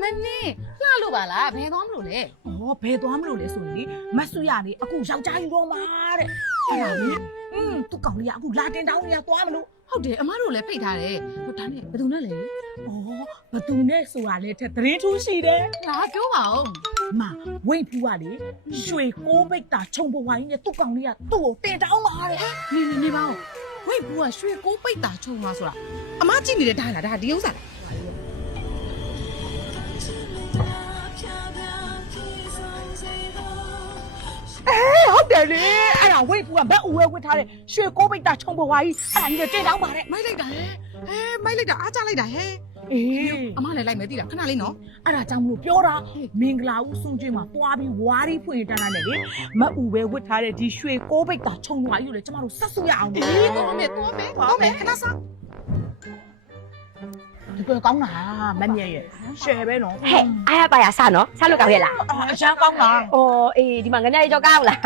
မနေ့လှလို့ပါလားဘယ်သွားမလို့လဲ။အော်ဘယ်သွားမလို့လဲဆိုရင်မဆူရလေအခုယောက်ျားယူတော့မှာတဲ့။အဲ့ဒါလေသူ့ကောင်လေးကအခုလာတင်တောင်းနေရသွားမလို့ ဟုတ်တယ်အမတို့လည်းဖိတ်ထားတယ်ဒါနဲ့ဘယ်သူနဲ့လဲ ။အော်ဘသူနဲ့ဆိုတာလေတဲ့သတင်းထူးရှိတယ် လာပြောပါဦး ။မဝိတ်ဖူးကလေရွှေကိုးပိတ်တာခြုံပွားကြီးနဲ့သူ့ကောင်လေးကသူ့ကိုတင်တောင်းမှာတဲ့။ နေပါဦးဝိတ်ဘူးကရွှေကိုပိတ်တာချုံသွားဆိုတာအမကြည့်နေတဲ့ဒါလားဒါဒီဥစ္စာလား ဟုတ်တယ်လေအဲ့ဒါဝိတ်ဖူးကဘက်ဦးဝဲဝစ်ထားတဲ့ရွှေကိုးပိတ်တာခြုံပွားကြီးအဲ့ဒါကြီးတင်တောင်းပါတဲ့ မိုက်လိုက်တာဟဲ့မိုက်လိုက်တာအားကြလိုက်တာဟဲ့ အေး အမလည်းလိုက်မယ်သိလားခဏလေးနော် အဲ့ဒါကြောင့်မလို့ပြောတာမင်္ဂလာဦးဆုံးကျွေးမှာတွားပြီးဝါးရီဖွင့်တန်းလိုက်လေမအူပဲဝစ်ထားတဲ့ဒီရွှေကိုးပိတ်တာခြုံပွားကြီးကိုလေကျမတို့ဆက်စုရအောင်လေ သွားမယ်ခဏစား ဒီကွယ်ကောင်းတာမမြဲရဲ့ရှယ်ပဲနော် ဟဲ့အားရပါရစနော်ဆက်လို့ကောင်းရဲ့လား အရှမ်းကောင်းတာ အော်အေးဒီမှာငနေကြောကောင်းလား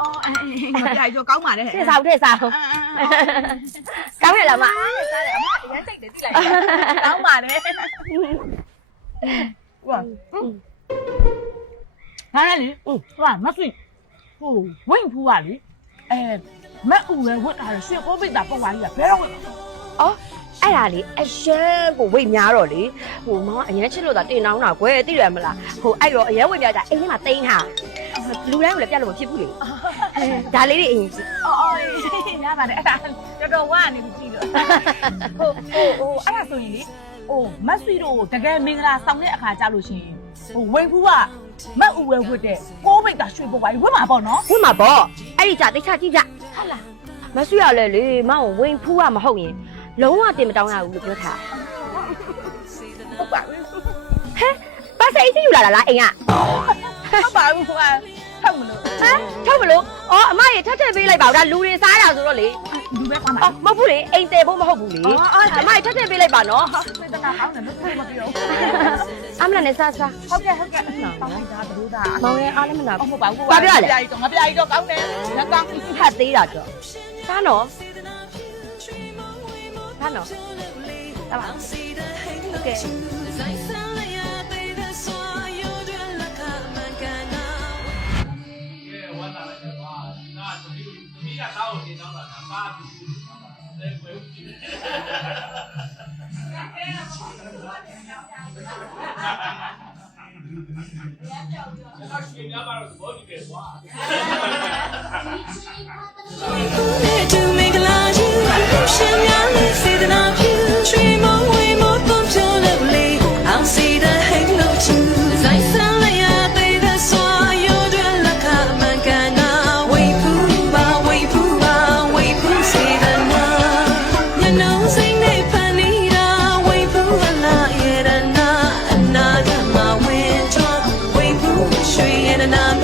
အော်ငါပြိုင်ကြောကောင်းပါလေ ထည့်စားကောင်းရဲ့လားမ စားတယ်အမအရင်စိတ်တယ်တိလိုက်ကောင်းပါလေဝါဟာလေဝါမဆွေဟိုဝိန်ဖူးကလေမအူပဲဝတ်ထားတဲ့ရွှေကိုးပိတ်တာပတ်ဝါကြီးကဘယ်တော့ဝတ် အော်အဲ့ဒါလေအရှမ်းကိုဝိတ်များတော့လေဟိုမောင်အရင်ချစ်လို့တာတင်တောင်းတာကွယ်သိရမလားဟိုအဲ့တော့အရင်ဝိတ်များကြအိမ်ထဲမှာတိန်းဟာလူတိုင်းကိုလည်းပြတ်လို့မဖြစ်ဘူးလေဒါလေးတွေအရင်ကြည့် အော်ရပါတယ်အဲ့ဒါတော်တော်ဝါနေပြီကြည့်လို့ဟိုအဲ့ဒါဆိုရင်လေဟိုမဆွေတို့တကယ်မင်္ဂလာဆောင်တဲ့အခါကြလို့ရှိရင်ဟိုဝိန်ဖူးကမအူဝဲဝတ်တဲ့ကိုးပိတ်တာရွှေပုတ်ပါဝတ်မှာပေါ့နော် ဝင်မှာပေါ့အဲ့ဒီကြတိတ်ချကြည့်ကြဟုတ်လားမဆွရလဲလေမောင်ဝင်ဖူးကမဟုတ်ရင်လုံးဝတင်မတောင်းရဘူးလို့ပြောထား ဟုတ်ပါဘူး ဟဲ့ပါစိတ်စီယူလာလားအိမ်က ဟုတ်ပါဘူးကွာထုတ်မလို့ ဟမ်ထုတ်မလို့အော်အမရေထပ်ထည့်ပေးလိုက်ပါဦးဒါလူတွေစားတာဆိုတော့လေ လူပဲကွာမှာ အော်မဟုတ်ဘူးလေအိမ်တဲဖို့မဟုတ်ဘူးလေအမရေထပ်ထည့်ပေးလိုက်ပါနော် စေတနာကောင်းတယ်လို့ပြောမပြော အမလာနဲ့စားစား ဟုတ်ကဲ့တောင်းလိုက်တာဘလို့ဒါ မောင်ရဲ့အားလည်းမနာ မ ဘူး ဟုတ်ပါဘူးငါပြိုင်တော့ကောင်းတယ်လက်ကောင်း ဖတ်သေးတာတော့စားနော်စားနော်ဒါပါကဲ To make a large ocean, young, see the now you dream away more than lovely. I'll see the halo too. I sound like a day that saw you do like a man can now. Wait, poo, see the now. You know, sing the panita, wait, poo, a lie, and another my winter. Wait, poo, shree and another.